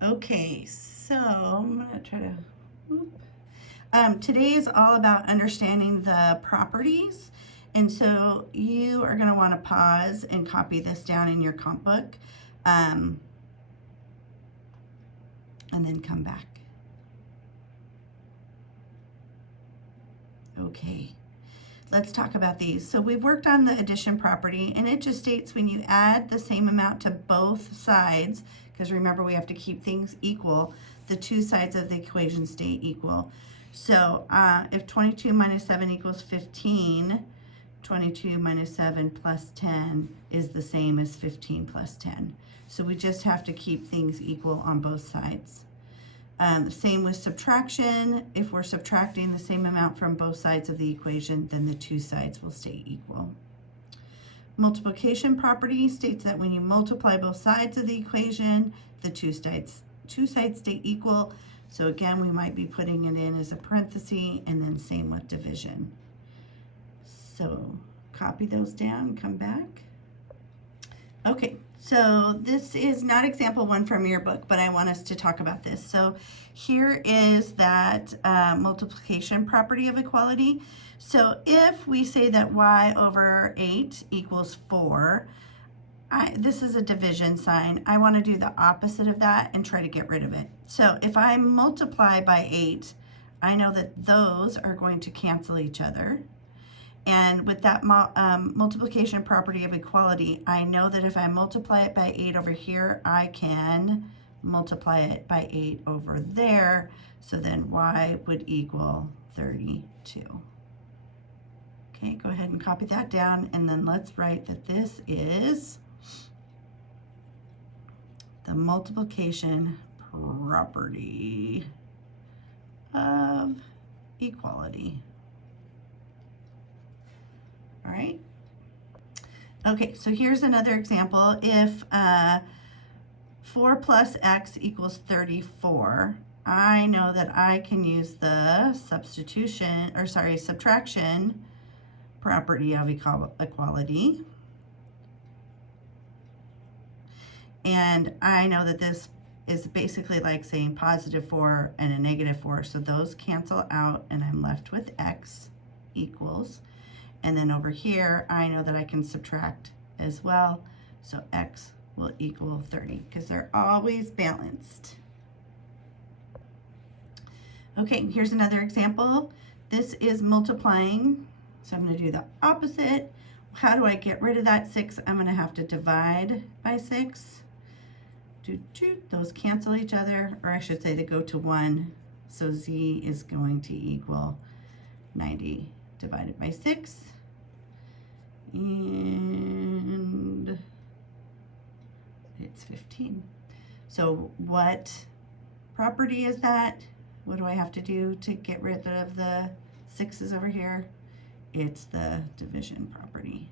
Okay, so I'm gonna try to, today is all about understanding the properties. And so you are gonna wanna pause and copy this down in your comp book, and then come back. Okay, let's talk about these. So we've worked on the addition property, and it just states when you add the same amount to both sides, because remember we have to keep things equal, the two sides of the equation stay equal. So if 22 minus 7 equals 15, 22 minus 7 plus 10 is the same as 15 plus 10. So we just have to keep things equal on both sides. Same with subtraction. If we're subtracting the same amount from both sides of the equation, then the two sides will stay equal. Multiplication property states that when you multiply both sides of the equation, the two sides stay equal. So again, we might be putting it in as a parenthesis, and then same with division. So copy those down, come back. Okay, so this is not example 1 from your book, but I want us to talk about this. So here is that multiplication property of equality. So if we say that y over 8 equals 4, this is a division sign. I want to do the opposite of that and try to get rid of it. So if I multiply by 8, I know that those are going to cancel each other. And with that multiplication property of equality, I know that if I multiply it by 8 over here, I can multiply it by 8 over there. So then y would equal 32. Okay, go ahead and copy that down, and then let's write that this is the multiplication property of equality. All right. Okay, so here's another example. If 4 plus x equals 34, I know that I can use the subtraction property of equality. And I know that this is basically like saying positive 4 and a negative 4, so those cancel out, and I'm left with x equals. And then over here, I know that I can subtract as well. So x will equal 30 because they're always balanced. Okay, here's another example. This is multiplying. So I'm going to do the opposite. How do I get rid of that 6? I'm going to have to divide by 6. Those cancel each other, or I should say they go to 1. So z is going to equal 90 divided by 6, and it's 15. So what property is that? What do I have to do to get rid of the 6's over here? It's the division property.